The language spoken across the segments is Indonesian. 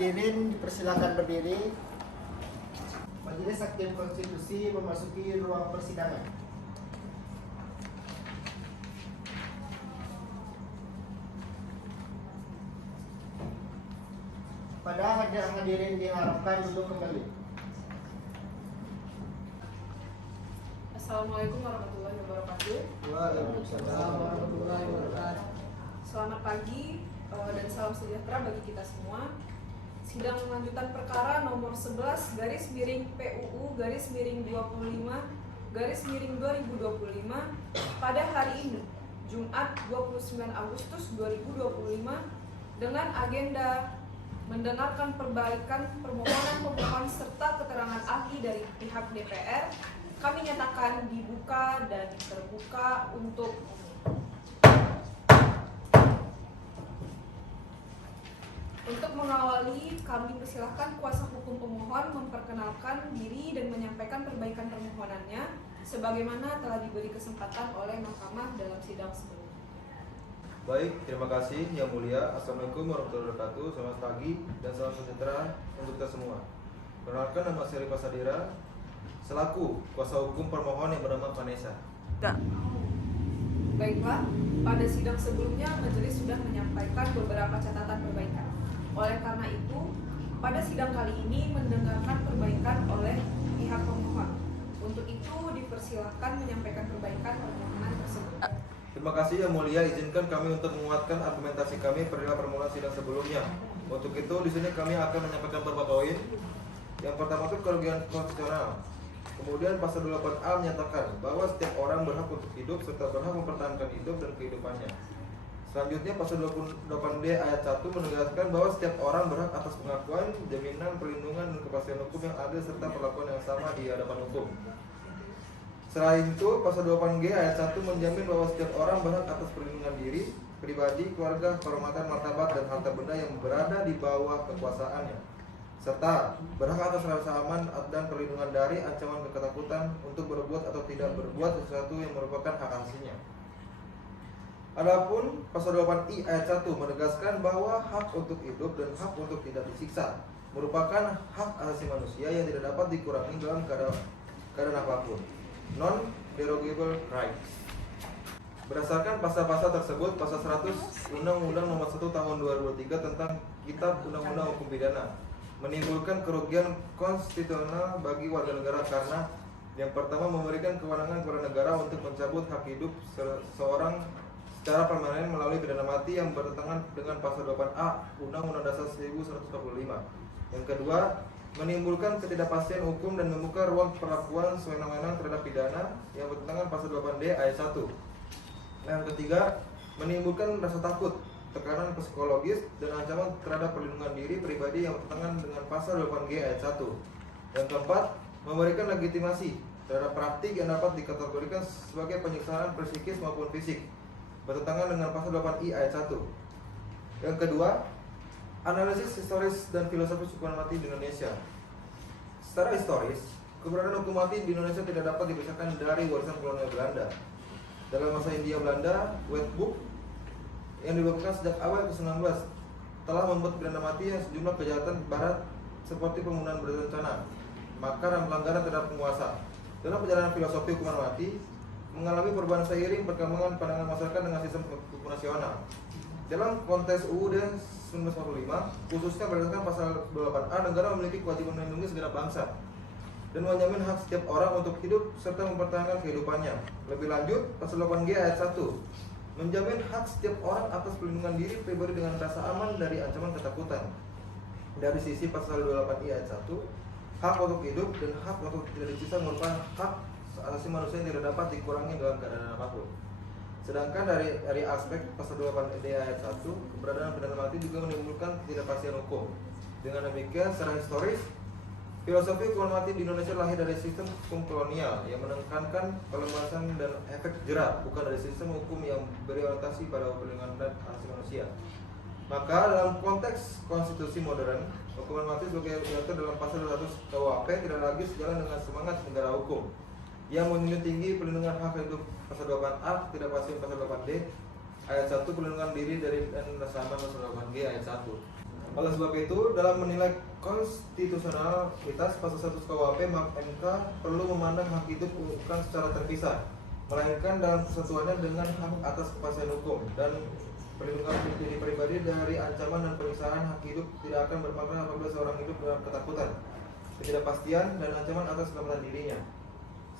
Hadirin dipersilakan berdiri. Majelis Hakim Konstitusi memasuki ruang persidangan. Pada hadirin diharapkan duduk kembali. Assalamualaikum warahmatullahi wabarakatuh. Waalaikumsalam warahmatullahi wabarakatuh. Selamat pagi dan salam sejahtera bagi kita semua. Sidang lanjutan perkara nomor 11 garis miring PUU garis miring 25 garis miring 2025 pada hari ini Jumat 29 Agustus 2025 dengan agenda mendengarkan perbaikan permohonan pemohon serta keterangan ahli dari pihak DPR. Kami nyatakan dibuka dan terbuka untuk mengawali, kami persilahkan kuasa hukum pemohon memperkenalkan diri dan menyampaikan perbaikan permohonannya sebagaimana telah diberi kesempatan oleh mahkamah dalam sidang sebelumnya. Baik, terima kasih Yang Mulia. Assalamualaikum warahmatullahi wabarakatuh. Selamat pagi dan salam sejahtera untuk kita semua. Perkenalkan, nama saya Rifa Sadira selaku kuasa hukum permohon yang bernama Vanessa. Baiklah, pada sidang sebelumnya majelis sudah menyampaikan beberapa catatan perbaikan. Oleh karena itu, pada sidang kali ini mendengarkan perbaikan oleh pihak pemohon. Untuk itu dipersilahkan menyampaikan perbaikan permohonan tersebut. Terima kasih Yang Mulia, izinkan kami untuk menguatkan argumentasi kami perihal permohonan sidang sebelumnya. Untuk itu di sini kami akan menyampaikan beberapa poin. Yang pertama itu kerugian konstitusional. Kemudian pasal 28A menyatakan bahwa setiap orang berhak untuk hidup serta berhak mempertahankan hidup dan kehidupannya. Selanjutnya pasal 28D ayat 1 menegaskan bahwa setiap orang berhak atas pengakuan, jaminan, perlindungan, dan kepastian hukum yang adil serta perlakuan yang sama di hadapan hukum. Selain itu, pasal 28G ayat 1 menjamin bahwa setiap orang berhak atas perlindungan diri, pribadi, keluarga, kehormatan, martabat, dan harta benda yang berada di bawah kekuasaannya, serta berhak atas rasa aman dan perlindungan dari ancaman ketakutan untuk berbuat atau tidak berbuat sesuatu yang merupakan hak asasinya. Adapun pasal 8I ayat 1 menegaskan bahwa hak untuk hidup dan hak untuk tidak disiksa merupakan hak asasi manusia yang tidak dapat dikurangi dalam keadaan apapun. Non-derogable rights. Berdasarkan pasal-pasal tersebut, pasal 100 Undang-Undang Nomor 1 Tahun 2023 tentang Kitab Undang-Undang Hukum Pidana menimbulkan kerugian konstitusional bagi warga negara karena yang pertama memberikan kewenangan kepada negara untuk mencabut hak hidup seseorang secara permanen melalui pidana mati yang bertentangan dengan pasal 8A Undang-Undang Dasar 1145. Yang kedua, menimbulkan ketidakpastian hukum dan membuka ruang perlakuan sewenang-wenang terhadap pidana yang bertentangan pasal 8D ayat 1. Yang ketiga, menimbulkan rasa takut, tekanan psikologis, dan ancaman terhadap perlindungan diri pribadi yang bertentangan dengan pasal 8G ayat 1. Yang keempat, memberikan legitimasi terhadap praktik yang dapat dikategorikan sebagai penyiksaan psikis maupun fisik bertentangan dengan pasal 8I ayat 1. Yang kedua, analisis historis dan filosofis hukuman mati di Indonesia. Secara historis, keberadaan hukum mati di Indonesia tidak dapat dipisahkan dari warisan kolonial Belanda. Dalam masa Hindia Belanda, Wetboek yang dilakukan sejak awal ke-19 telah membuat pidana mati yang sejumlah kejahatan barat seperti pembunuhan berencana, makar, dan pelanggaran terhadap penguasa. Dalam perjalanan filosofi hukuman mati mengalami perubahan seiring perkembangan pandangan masyarakat dengan sistem hukum nasional. Dalam konteks UUD 1945, khususnya berdasarkan pasal 28A, negara memiliki kewajiban melindungi segenap bangsa dan menjamin hak setiap orang untuk hidup serta mempertahankan kehidupannya. Lebih lanjut, pasal 8G ayat 1 menjamin hak setiap orang atas perlindungan diri pribadi dengan rasa aman dari ancaman ketakutan. Dari sisi pasal 28I ayat 1, hak untuk hidup dan hak untuk tidak disiksa merupakan hak asasi manusia yang tidak dapat dikurangi dalam keadaan apapun. Sedangkan dari aspek pasal 28D ayat 1, keberadaan pidana mati juga menimbulkan ketidakpastian hukum. Dengan demikian, secara historis, filosofi hukuman mati di Indonesia lahir dari sistem hukum kolonial yang menekankan pelepasan dan efek jerat, bukan dari sistem hukum yang berorientasi pada perlindungan dan asasi manusia. Maka dalam konteks konstitusi modern, hukuman mati sebagai diatur dalam pasal 200 KUHP tidak lagi sejalan dengan semangat negara hukum yang menjunjung tinggi perlindungan hak hidup pasal 28A, tidak pasien pasal 8D ayat 1, perlindungan diri dari dan rasa aman pasal 8G ayat 1. Oleh sebab itu, dalam menilai konstitusionalitas pasal 100 KUHP, MK perlu memandang hak hidup bukan secara terpisah, melainkan dalam kesatuannya dengan hak atas kepastian hukum dan perlindungan diri pribadi dari ancaman dan penyiksaan. Hak hidup tidak akan bermakna apabila seorang hidup dalam ketakutan, ketidakpastian, dan ancaman atas keselamatan dirinya.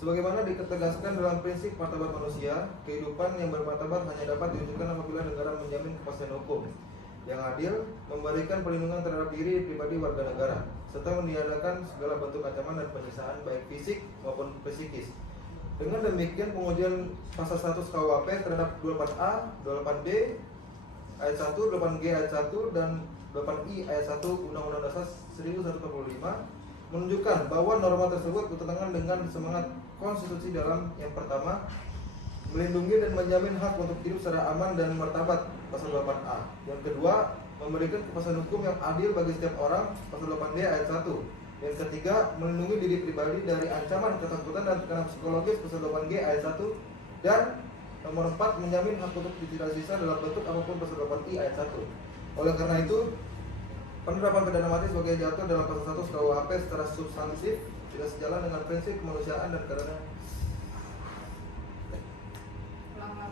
Sebagaimana ditegaskan dalam prinsip martabat manusia, kehidupan yang bermartabat hanya dapat diwujudkan apabila negara menjamin kepastian hukum yang adil, memberikan perlindungan terhadap diri pribadi warga negara, serta meniadakan segala bentuk ancaman dan penyiksaan baik fisik maupun psikis. Dengan demikian, pengujian pasal 100 KUHP terhadap 28A, 28D ayat 1, 28G ayat 1, dan 28I ayat 1 Undang-Undang Dasar 1945 menunjukkan bahwa norma tersebut bertentangan dengan semangat konstitusi dalam yang pertama, melindungi dan menjamin hak untuk hidup secara aman dan martabat pasal 8A. Yang kedua, memberikan kepastian hukum yang adil bagi setiap orang pasal 8D ayat 1. Yang ketiga, melindungi diri pribadi dari ancaman, ketakutan, dan tekanan psikologis pasal 8G ayat 1. Dan nomor 4, menjamin hak untuk tidak sisa dalam bentuk apapun pasal 8I ayat 1. Oleh karena itu, penerapan pidana mati sebagai jatuh dalam pasal 100 KUHP secara substantif tidak sejalan dengan prinsip kemanusiaan dan keadilan.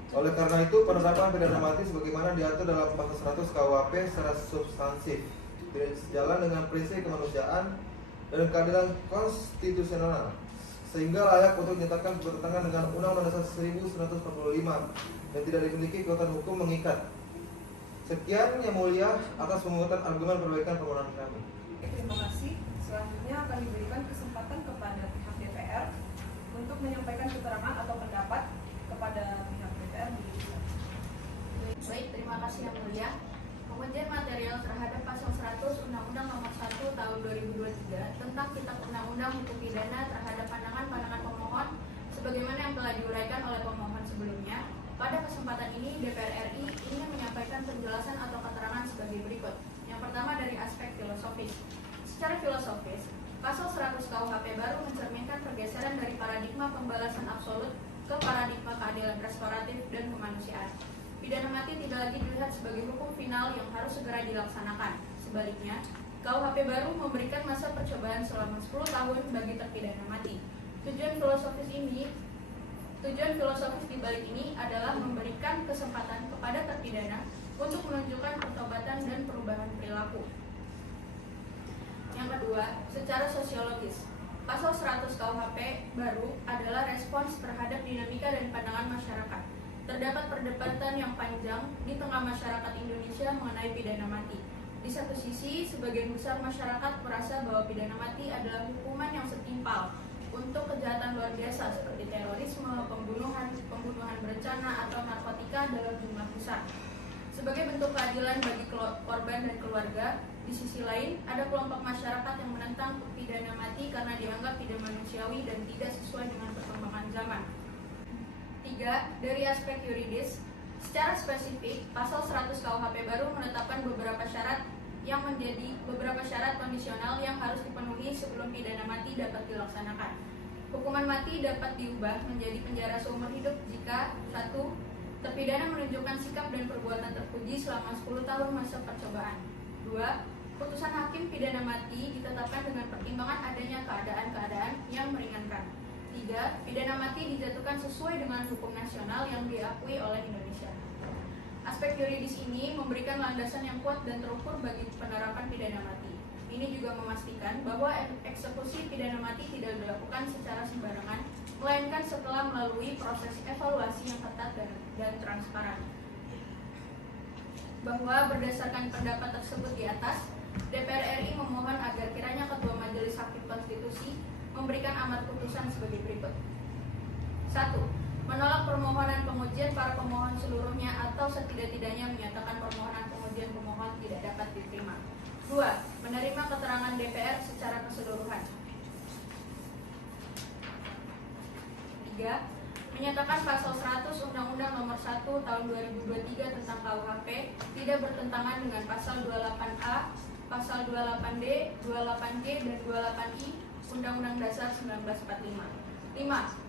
Oleh karena itu, penerapan pidana mati sebagaimana diatur dalam pasal 100 KUHP secara substansif tidak sejalan dengan prinsip kemanusiaan dan keadilan konstitusional, sehingga layak untuk dinyatakan bertentangan dengan Undang-Undang Dasar 1945 dan tidak dimiliki kekuatan hukum mengikat. Sekian yang mulia atas penguatan argumen perbaikan permohonan kami. Terima kasih. Selanjutnya akan diberikan kesempatan kepada pihak DPR untuk menyampaikan keterangan atau pendapat kepada pihak DPR. Baik, terima kasih yang mulia. Pengujian material terhadap pasal 100 Undang-Undang Nomor 1 Tahun 2023 tentang Kitab Undang-Undang Hukum Pidana terhadap pandangan-pandangan pemohon sebagaimana yang telah diuraikan oleh pemohon sebelumnya. Pada kesempatan ini, DPR RI ingin menyampaikan penjelasan atau keterangan sebagai berikut. Yang pertama dari aspek filosofis. Secara filosofis, pasal 100 KUHP baru mencerminkan pergeseran dari paradigma pembalasan absolut ke paradigma keadilan restoratif dan kemanusiaan. Pidana mati tidak lagi dilihat sebagai hukum final yang harus segera dilaksanakan. Sebaliknya, KUHP baru memberikan masa percobaan selama 10 tahun bagi terpidana mati. Tujuan filosofis di balik ini adalah memberikan kesempatan kepada terpidana untuk menunjukkan pertobatan dan perubahan perilaku. Yang kedua, secara sosiologis, pasal 100 KUHP baru adalah respons terhadap dinamika dan pandangan masyarakat. Terdapat perdebatan yang panjang di tengah masyarakat Indonesia mengenai pidana mati. Di satu sisi, sebagian besar masyarakat merasa bahwa pidana mati adalah hukuman yang setimpal untuk kejahatan luar biasa seperti terorisme, pembunuhan berencana, atau narkotika dalam jumlah besar. Sebagai bentuk keadilan bagi korban dan keluarga, di sisi lain ada kelompok masyarakat yang menentang pidana mati karena dianggap tidak manusiawi dan tidak sesuai dengan perkembangan zaman. 3. Dari aspek yuridis, secara spesifik, pasal 100 KUHP baru menetapkan beberapa syarat kondisional yang harus dipenuhi sebelum pidana mati dapat dilaksanakan. Hukuman mati dapat diubah menjadi penjara seumur hidup jika 1. Terpidana menunjukkan sikap dan perbuatan terpuji selama 10 tahun masa percobaan. 2. Putusan hakim pidana mati ditetapkan dengan pertimbangan adanya keadaan-keadaan yang meringankan. 3. Pidana mati dijatuhkan sesuai dengan hukum nasional yang diakui oleh Indonesia. Aspek yuridis ini memberikan landasan yang kuat dan terukur bagi penerapan pidana mati. Ini juga memastikan bahwa eksekusi pidana mati tidak dilakukan secara sembarangan, melainkan setelah melalui proses evaluasi yang ketat dan transparan. Bahwa berdasarkan pendapat tersebut di atas, DPR RI memohon agar kiranya Ketua Majelis Hakim Konstitusi memberikan amar putusan sebagai berikut. 1. Menolak permohonan pengujian para pemohon seluruhnya atau setidak-tidaknya menyatakan permohonan pengujian pemohon tidak dapat diterima. 2. Menerima keterangan DPR secara keseluruhan. 3. Menyatakan pasal 100 Undang-Undang Nomor 1 Tahun 2023 tentang KUHP tidak bertentangan dengan pasal 28A, pasal 28D, 28G, dan 28I Undang-Undang Dasar 1945. 5.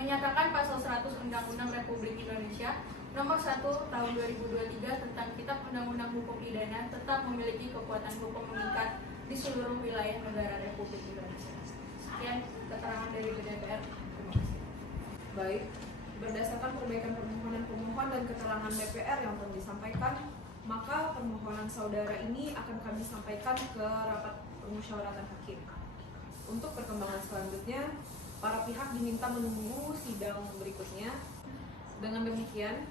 Menyatakan pasal 100 Undang-Undang Republik Indonesia Nomor 1 Tahun 2023 tentang Kitab Undang-Undang Hukum Pidana tetap memiliki kekuatan hukum mengikat di seluruh wilayah negara Republik Indonesia. Sekian keterangan dari DPR. Terima kasih. Baik, berdasarkan perbaikan permohonan pemohon dan keterangan DPR yang telah disampaikan, maka permohonan saudara ini akan kami sampaikan ke rapat permusyawaratan hakim. Untuk perkembangan selanjutnya, para pihak diminta menunggu sidang berikutnya. Dengan demikian,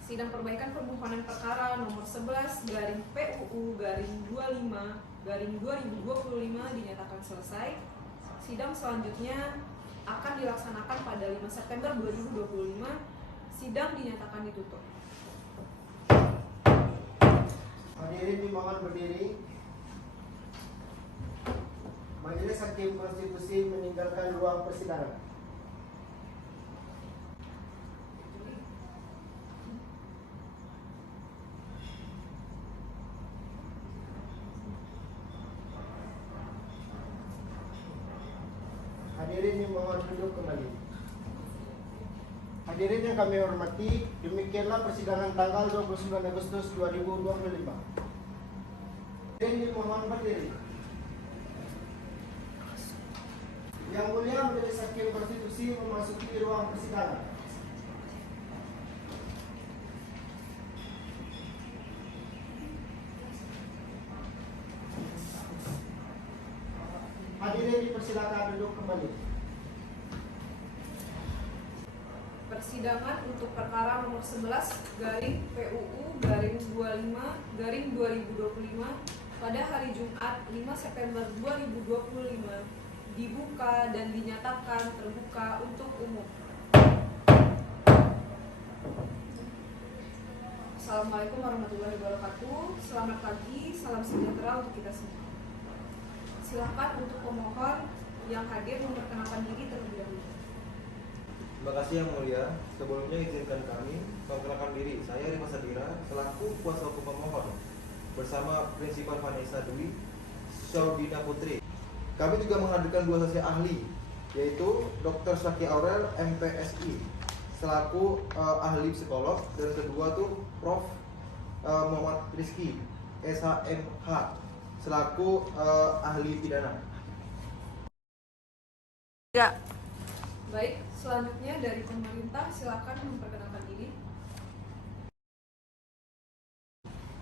sidang perbaikan permohonan perkara nomor 11 garing PUU garing 25 garing 2025 dinyatakan selesai. Sidang selanjutnya akan dilaksanakan pada 5 September 2025. Sidang dinyatakan ditutup. Hadirin dimohon berdiri. Majelis Hakim Konstitusi meninggalkan ruang persidangan. Hadirin dimohon duduk kembali. Hadirin yang kami hormati, demikianlah persidangan tanggal 29 Agustus 2025. Hadirin dimohon berdiri. Yang Mulia Majelis Hakim Konstitusi memasuki ruang persidangan. Hadirin dipersilakan duduk kembali. Persidangan untuk perkara nomor 11 garing PUU garing 25 garing 2025 pada hari Jumat 5 September 2025 dibuka dan dinyatakan terbuka untuk umum. Assalamualaikum warahmatullahi wabarakatuh. Selamat pagi, salam sejahtera untuk kita semua. Silakan untuk pemohon yang hadir memperkenalkan diri terlebih dahulu. Terima kasih Yang Mulia. Sebelumnya izinkan kami memperkenalkan diri. Saya Rima Sadira selaku kuasa hukum pemohon bersama Prinsipal Vanessa Dwi Saudina Putri. Kami juga menghadirkan dua saksi ahli, yaitu Dr. Syaki Aurel MPSI selaku ahli psikolog, dan kedua tuh Prof. Muhammad Rizky SHMH selaku ahli pidana. Ya. Baik, selanjutnya dari pemerintah silakan memperkenalkan diri.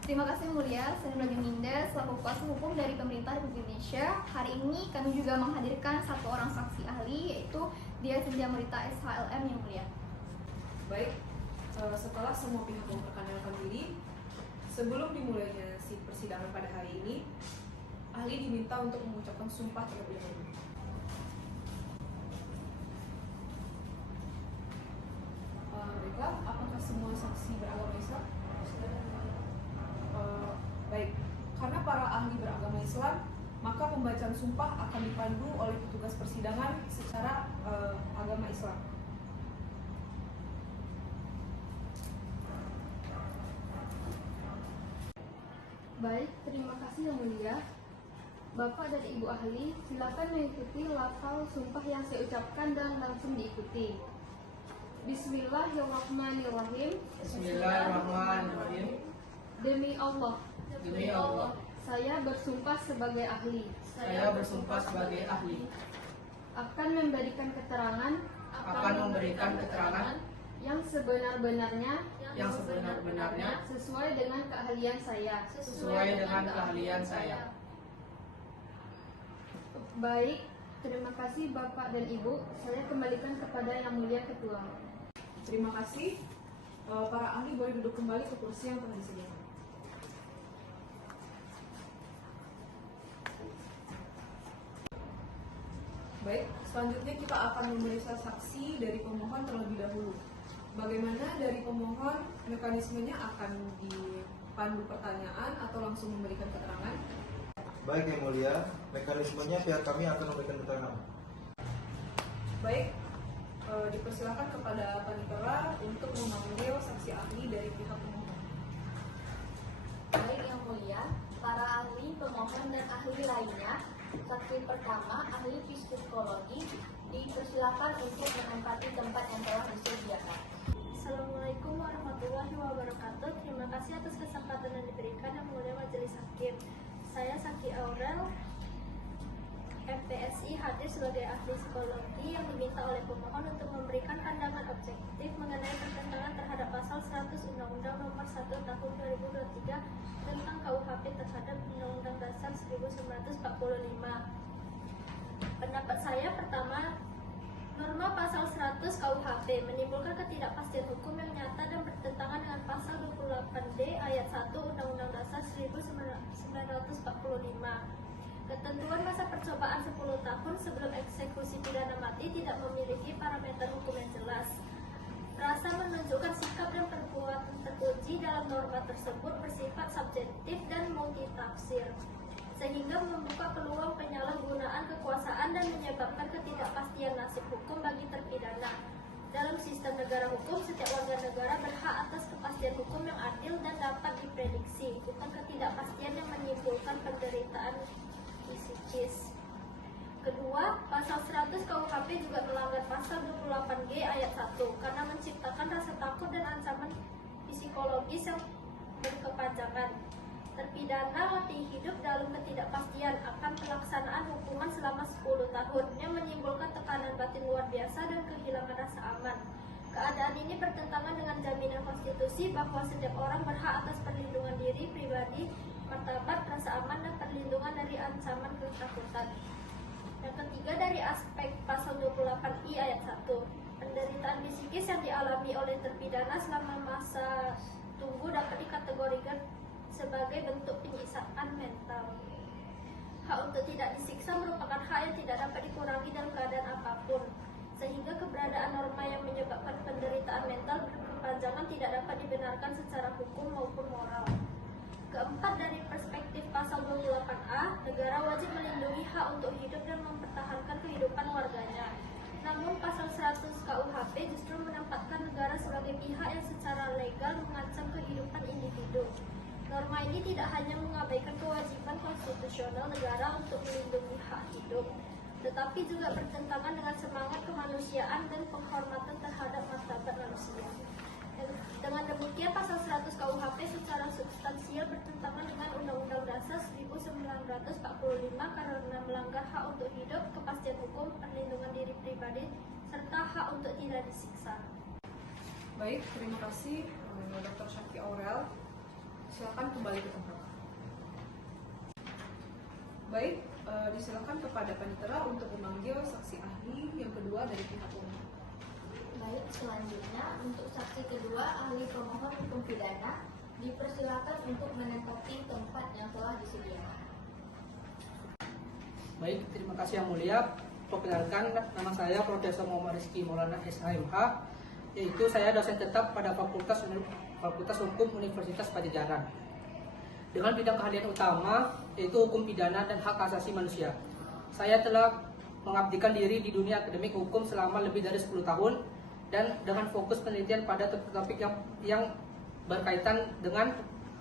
Terima kasih Mulia, saya Nurul Minda selaku kuasa hukum dari pemerintah Republik Indonesia. Hari ini kami juga menghadirkan satu orang saksi ahli, yaitu Dia Senja Merita SHLM yang Mulia. Baik, setelah semua pihak memperkenalkan diri, sebelum dimulainya si persidangan pada hari ini, ahli diminta untuk mengucapkan sumpah terlebih dahulu. Baiklah, apakah semua saksi beragama Islam? Baik, karena para ahli beragama Islam, maka pembacaan sumpah akan dipandu oleh petugas persidangan secara agama Islam. Baik, terima kasih yang Mulia. Bapak dan Ibu ahli, silakan mengikuti lafal sumpah yang saya ucapkan dan langsung diikuti. Bismillahirrahmanirrahim. Bismillahirrahmanirrahim. Demi Allah. Demi Allah, Saya bersumpah sebagai ahli. saya bersumpah sebagai ahli Akan memberikan keterangan. Yang sebenar-benarnya. yang sebenar-benarnya Sesuai dengan keahlian saya. Baik, terima kasih Bapak dan Ibu. Saya kembalikan kepada Yang Mulia Ketua. Terima kasih. Para ahli boleh duduk kembali ke kursi yang telah disediakan. Baik, selanjutnya kita akan memeriksa saksi dari pemohon terlebih dahulu. Bagaimana dari pemohon, mekanismenya akan dipandu pertanyaan atau langsung memberikan keterangan? Baik Yang Mulia, mekanismenya pihak kami akan memberikan keterangan. Baik, dipersilakan kepada Panitera untuk memanggil saksi ahli dari pihak pemohon. Baik Yang Mulia, para ahli pemohon dan ahli lainnya, saksi pertama ahli psikologi dipersilakan untuk menempati tempat yang telah disediakan. Assalamualaikum warahmatullahi wabarakatuh. Terima kasih atas kesempatan yang diberikan yang mulia majelis hakim. Saya Saki Aurel, MPSI, hadir sebagai ahli psikologi yang diminta oleh pemohon untuk memberikan pandangan objektif mengenai pertentangan terhadap pasal 100 Undang-Undang Nomor 1 Tahun 2023 tentang KUHP terhadap Undang-Undang Dasar 1945. Pendapat saya pertama, norma pasal 100 KUHP menimbulkan ketidakpastian hukum yang nyata dan bertentangan dengan pasal 28D ayat 1 Undang-Undang Dasar 1945. Ketentuan masa percobaan 10 tahun sebelum eksekusi pidana mati tidak memiliki parameter hukum yang jelas. Rasa menunjukkan sikap dan perbuatan teruji dalam norma tersebut bersifat subjektif dan multitafsir, sehingga membuka peluang penyalahgunaan kekuasaan dan menyebabkan ketidakpastian nasib hukum bagi terpidana. Dalam sistem negara hukum, setiap warga negara berhak atas kepastian hukum yang adil dan dapat diprediksi, bukan ketidakpastian yang menimbulkan penderitaan psikis. Kedua, pasal 100 KUHP juga melanggar pasal 28G ayat 1 karena menciptakan rasa takut dan ancaman psikologis yang berkepanjangan. Terpidana mati hidup dalam ketidakpastian akan pelaksanaan hukuman selama 10 tahun yang menimbulkan tekanan batin luar biasa dan kehilangan rasa aman. Keadaan ini bertentangan dengan jaminan konstitusi bahwa setiap orang berhak atas perlindungan diri pribadi, martabat, rasa aman, dan perlindungan dari ancaman ketakutan. Yang ketiga, dari aspek pasal 28I ayat 1, penderitaan psikis yang dialami oleh terpidana selama masa tunggu dapat dikategorikan sebagai bentuk penyiksaan mental. Hak untuk tidak disiksa merupakan hak yang tidak dapat dikurangi dalam keadaan apapun, sehingga keberadaan norma yang menyebabkan penderitaan mental berkepanjangan tidak dapat dibenarkan secara hukum maupun moral. Keempat, dari perspektif pasal 28A, negara wajib melindungi hak untuk hidup dan mempertahankan kehidupan warganya. Namun pasal 100 KUHP justru menempatkan negara sebagai pihak yang secara legal mengancam kehidupan individu. Norma ini tidak hanya mengabaikan kewajiban konstitusional negara untuk melindungi hak hidup, tetapi juga bertentangan dengan semangat kemanusiaan dan penghormatan terhadap martabat manusia. Dengan demikian, pasal 100 KUHP secara substansial bertentangan dengan Undang-Undang Dasar 1945 karena melanggar hak untuk hidup, kepastian hukum, perlindungan diri pribadi, serta hak untuk tidak disiksa. Baik, terima kasih Dr. Saki Aurel. Silakan kembali ke tempat. Baik, disilakan kepada panitera untuk memanggil saksi ahli yang kedua dari pihak umum. Baik, selanjutnya untuk saksi kedua ahli pemohon hukum pidana dipersilakan untuk menempati tempat yang telah disediakan. Baik, terima kasih yang mulia. Perkenalkan, nama saya Profesor Muhammad Rizky Maulana SHMH, yaitu saya dosen tetap pada Fakultas Hukum Universitas Pajajaran. Dengan bidang keahlian utama yaitu hukum pidana dan hak asasi manusia. Saya telah mengabdikan diri di dunia akademik hukum selama lebih dari 10 tahun dan dengan fokus penelitian pada topik yang berkaitan dengan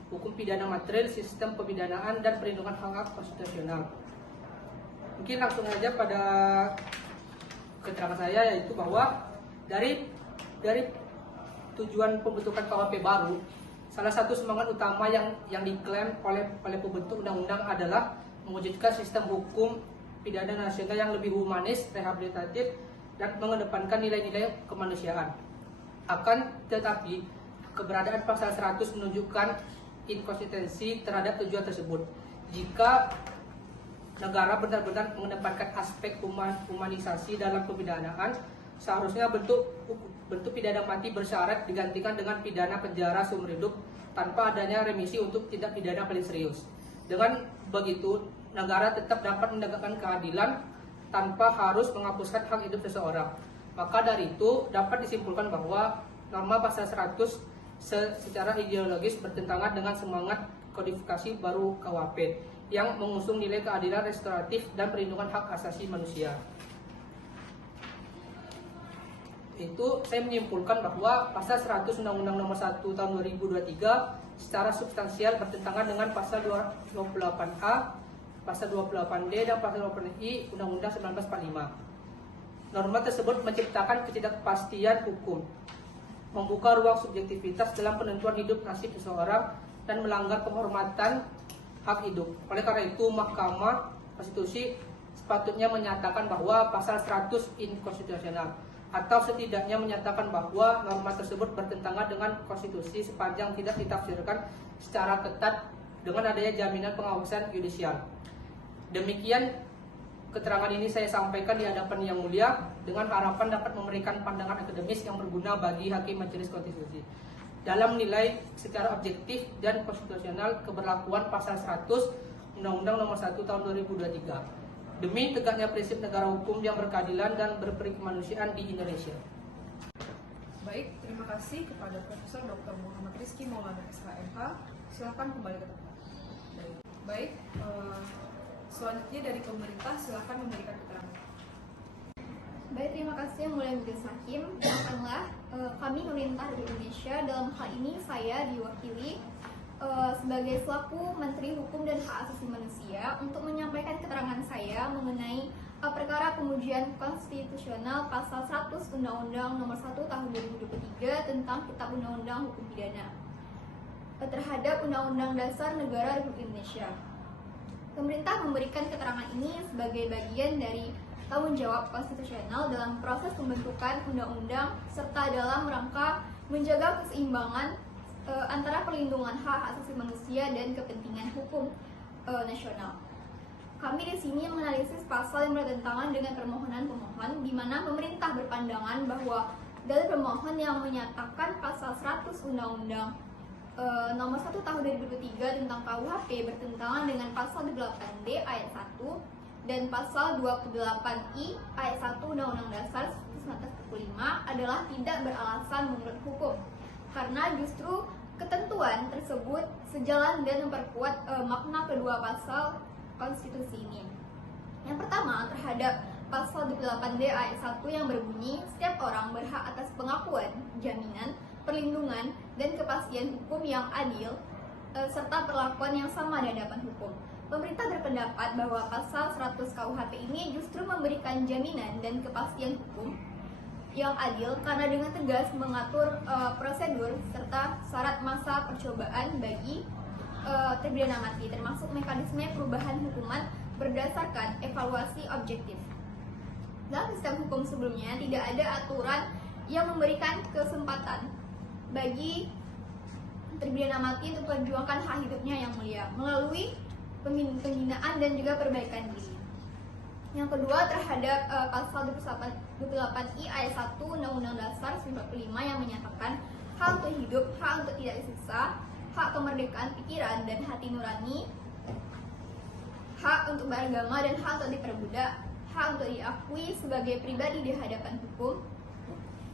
hukum pidana material, sistem pemidanaan, dan perlindungan hak konstitusional. Mungkin langsung saja pada keterangan saya, yaitu bahwa dari tujuan pembentukan KUHP baru, salah satu semangat utama yang diklaim oleh pembentuk undang-undang adalah mewujudkan sistem hukum pidana nasional yang lebih humanis, rehabilitatif, dan mengedepankan nilai-nilai kemanusiaan. Akan tetapi, keberadaan pasal 100 menunjukkan inkonsistensi terhadap tujuan tersebut. Jika negara benar-benar mengedepankan aspek humanisasi dalam pemidanaan, seharusnya bentuk pidana mati bersyarat digantikan dengan pidana penjara seumur hidup tanpa adanya remisi untuk tindak pidana paling serius. Dengan begitu, negara tetap dapat menegakkan keadilan tanpa harus menghapuskan hak hidup seseorang. Maka dari itu dapat disimpulkan bahwa norma pasal 100 secara ideologis bertentangan dengan semangat kodifikasi baru KUHP yang mengusung nilai keadilan restoratif dan perlindungan hak asasi manusia. Itu saya menyimpulkan bahwa pasal 100 Undang-Undang Nomor 1 Tahun 2023 secara substansial bertentangan dengan pasal 28A, pasal 28D, dan pasal 28I Undang-Undang 1945. Norma tersebut menciptakan ketidakpastian hukum. membuka ruang subjektivitas dalam penentuan hidup nasib seseorang, dan melanggar penghormatan hak hidup. Oleh karena itu, Mahkamah Konstitusi sepatutnya menyatakan bahwa pasal 100 inkonstitusional, atau setidaknya menyatakan bahwa norma tersebut bertentangan dengan konstitusi sepanjang tidak ditafsirkan secara ketat dengan adanya jaminan pengawasan yudisial. Demikian keterangan ini saya sampaikan di hadapan Yang Mulia dengan harapan dapat memberikan pandangan akademis yang berguna bagi Hakim Majelis Konstitusi dalam menilai secara objektif dan konstitusional keberlakuan pasal 100 Undang-Undang Nomor 1 Tahun 2023 demi tegaknya prinsip negara hukum yang berkeadilan dan berperi kemanusiaan di Indonesia. Baik, terima kasih kepada Profesor Dr. Muhammad Rizky Maulana SHMH. Silakan kembali ke tempat. Baik, selanjutnya dari pemerintah silakan memberikan keterangan. Baik, terima kasih Yang Mulia Majelis Hakim. Demikianlah kami pemerintah Republik Indonesia, dalam hal ini saya diwakili sebagai selaku Menteri Hukum dan Hak Asasi Manusia untuk menyampaikan keterangan saya mengenai perkara pengujian konstitusional pasal 100 Undang-Undang Nomor 1 Tahun 2023 tentang Kitab Undang-Undang Hukum Pidana terhadap Undang-Undang Dasar Negara Republik Indonesia. Pemerintah memberikan keterangan ini sebagai bagian dari tanggung jawab konstitusional dalam proses pembentukan undang-undang serta dalam rangka menjaga keseimbangan antara perlindungan hak asasi manusia dan kepentingan hukum nasional. Kami di sini menganalisis pasal yang bertentangan dengan permohonan pemohon, di mana pemerintah berpandangan bahwa dalil pemohon yang menyatakan pasal 100 Undang-Undang Nomor 1 Tahun 2023 tentang KUHP bertentangan dengan pasal 28D ayat 1 dan pasal 28I ayat 1 Undang-Undang Dasar 1945 adalah tidak beralasan menurut hukum, karena justru ketentuan tersebut sejalan dan memperkuat makna kedua pasal konstitusi ini. Yang pertama, terhadap pasal 28D ayat 1 yang berbunyi setiap orang berhak atas pengakuan, jaminan, perlindungan, dan kepastian hukum yang adil serta perlakuan yang sama di hadapan hukum. Pemerintah berpendapat bahwa pasal 100 KUHP ini justru memberikan jaminan dan kepastian hukum yang adil karena dengan tegas mengatur prosedur serta syarat masa percobaan bagi terpidana mati, termasuk mekanisme perubahan hukuman berdasarkan evaluasi objektif. Dalam sistem hukum sebelumnya tidak ada aturan yang memberikan kesempatan bagi terpidana mati untuk memperjuangkan hak hidupnya yang mulia melalui pembinaan dan juga perbaikan diri. Yang kedua, terhadap pasal 28I ayat 1 Undang-Undang Dasar 1945 yang menyatakan hak untuk hidup, hak untuk tidak disiksa, hak kemerdekaan pikiran dan hati nurani, hak untuk beragama dan hak untuk diperbudak, hak untuk diakui sebagai pribadi di hadapan hukum,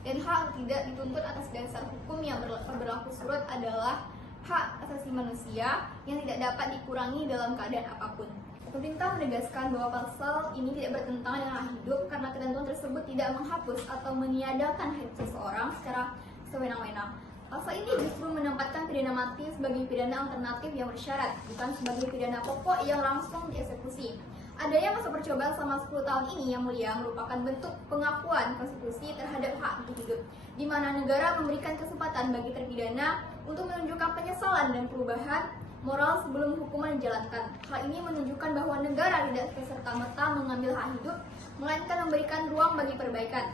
dan hak tidak dituntut atas dasar hukum yang berlaku surut adalah hak asasi manusia yang tidak dapat dikurangi dalam keadaan apapun. Pemerintah menegaskan bahwa pasal ini tidak bertentangan dengan hak hidup karena ketentuan tersebut tidak menghapus atau meniadakan hak seseorang secara sewenang-wenang. Pasal ini justru menempatkan pidana mati sebagai pidana alternatif yang bersyarat, bukan sebagai pidana pokok yang langsung dieksekusi. Adanya masa percobaan selama 10 tahun ini yang mulia merupakan bentuk pengakuan konstitusi terhadap hak untuk hidup, di mana negara memberikan kesempatan bagi terpidana untuk menunjukkan penyesalan dan perubahan moral sebelum hukuman dijalankan. Hal ini menunjukkan bahwa negara tidak serta-merta mengambil hak hidup, melainkan memberikan ruang bagi perbaikan.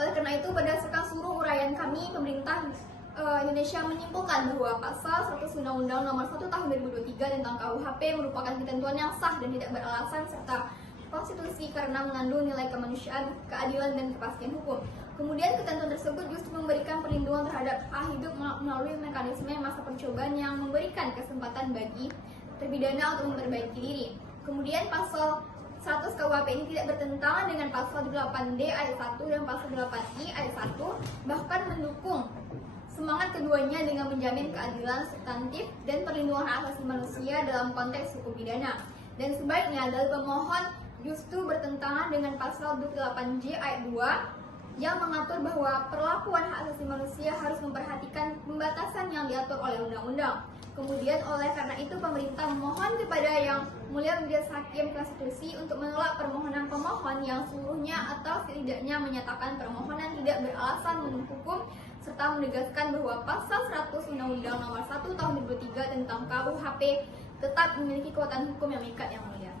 Oleh karena itu, berdasarkan seluruh uraian kami, pemerintah Indonesia menyimpulkan bahwa pasal 100 Undang-Undang Nomor 1 Tahun 2023 tentang KUHP merupakan ketentuan yang sah dan tidak beralasan serta konstitusi karena mengandung nilai kemanusiaan, keadilan, dan kepastian hukum. Kemudian ketentuan tersebut justru memberikan perlindungan terhadap hak hidup melalui mekanisme masa percobaan yang memberikan kesempatan bagi terpidana untuk memperbaiki diri. Kemudian pasal 100 KUHP ini tidak bertentangan dengan pasal 28D ayat 1 dan pasal 28I ayat 1, bahkan mendukung semangat keduanya dengan menjamin keadilan substantif dan perlindungan hak asasi manusia dalam konteks hukum pidana. Dan sebaliknya, dalil pemohon justru bertentangan dengan pasal 28J ayat 2 yang mengatur bahwa perlakuan hak asasi manusia harus memperhatikan pembatasan yang diatur oleh undang-undang. Kemudian oleh karena itu pemerintah memohon kepada Yang Mulia Majelis Hakim Konstitusi untuk menolak permohonan pemohon yang seluruhnya atau setidaknya menyatakan permohonan tidak beralasan menurut hukum serta menegaskan bahwa pasal 100 Undang-Undang Nomor 1 Tahun 2003 tentang KUHP tetap memiliki kekuatan hukum yang mengikat Yang Mulia.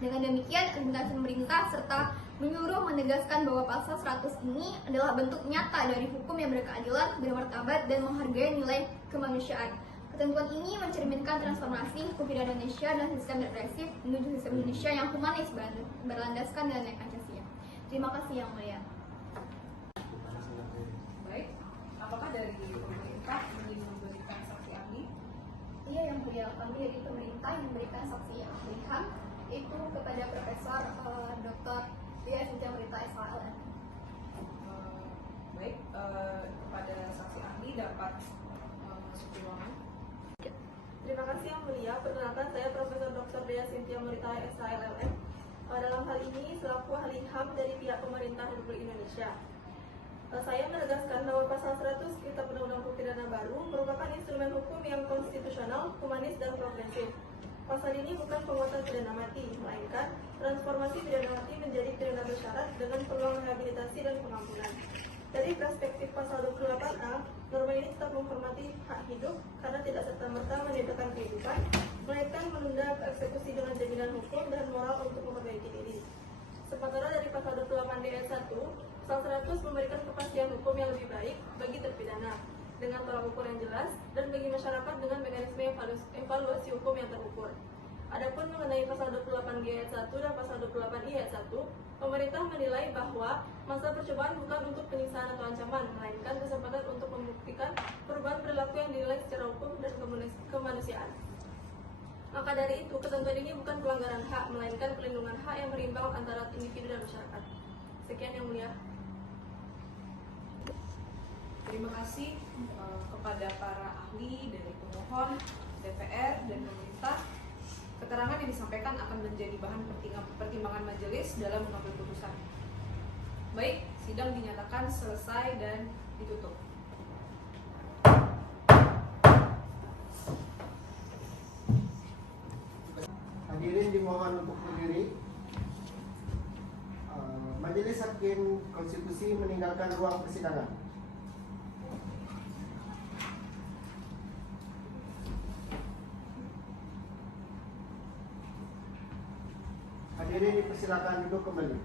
Dengan demikian, argumentasi pemerintah serta menyuruh menegaskan bahwa pasal 100 ini adalah bentuk nyata dari hukum yang berkeadilan, bermartabat, dan menghargai nilai kemanusiaan. Ketentuan ini mencerminkan transformasi hukum pidana Indonesia dan sistem represif menuju sistem Indonesia yang humanis berlandaskan nilai Pancasila. Terima kasih Yang Mulia. Baik, apakah dari pemerintah ingin memberikan saksi ahli? Iya Yang Mulia, kami dari pemerintah yang memberikan saksi ahli HAM itu kepada Profesor Dr. Dia Cynthia Murita SHLM. Baik, kepada saksi ahli dapat masuk ke ruangan. Terima kasih Yang Mulia. Perkenalkan, saya Profesor Dr. Dea Cynthia Murita SHLM. Dalam hal ini selaku ahli HAM dari pihak pemerintah Republik Indonesia. Saya menegaskan bahwa pasal 100 Kitab Undang-Undang Hukum Pidana Baru merupakan instrumen hukum yang konstitusional, humanis, dan progresif. Pasal ini bukan penguatan pidana mati, melainkan transformasi pidana mati menjadi pidana bersyarat dengan peluang rehabilitasi dan pengampunan. Dari perspektif pasal 28A, norma ini tetap menghormati hak hidup karena tidak serta-merta meniadakan kehidupan, melainkan menunda eksekusi dengan jaminan hukum dan moral untuk memperbaiki diri. Sementara dari pasal 28D ayat 1, pasal 100 memberikan kepastian hukum yang lebih baik bagi terpidana dengan tolak ukur yang jelas dan bagi masyarakat dengan mekanisme evaluasi hukum yang terukur. Adapun mengenai pasal 28G ayat 1 dan pasal 28I ayat 1, pemerintah menilai bahwa masa percobaan bukan untuk penyiksaan atau ancaman, melainkan kesempatan untuk membuktikan perubahan perilaku yang dinilai secara hukum dan kemanusiaan. Maka dari itu, ketentuan ini bukan pelanggaran hak, melainkan pelindungan hak yang berimbang antara individu dan masyarakat. Sekian Yang Mulia. Terima kasih kepada para ahli dari pemohon, DPR, dan pemerintah. Keterangan yang disampaikan akan menjadi bahan pertimbangan majelis dalam mengambil putusan. Baik, sidang dinyatakan selesai dan ditutup. Hadirin dimohon untuk berdiri. Majelis Hakim Konstitusi meninggalkan ruang persidangan. Hadirin dipersilakan duduk kembali.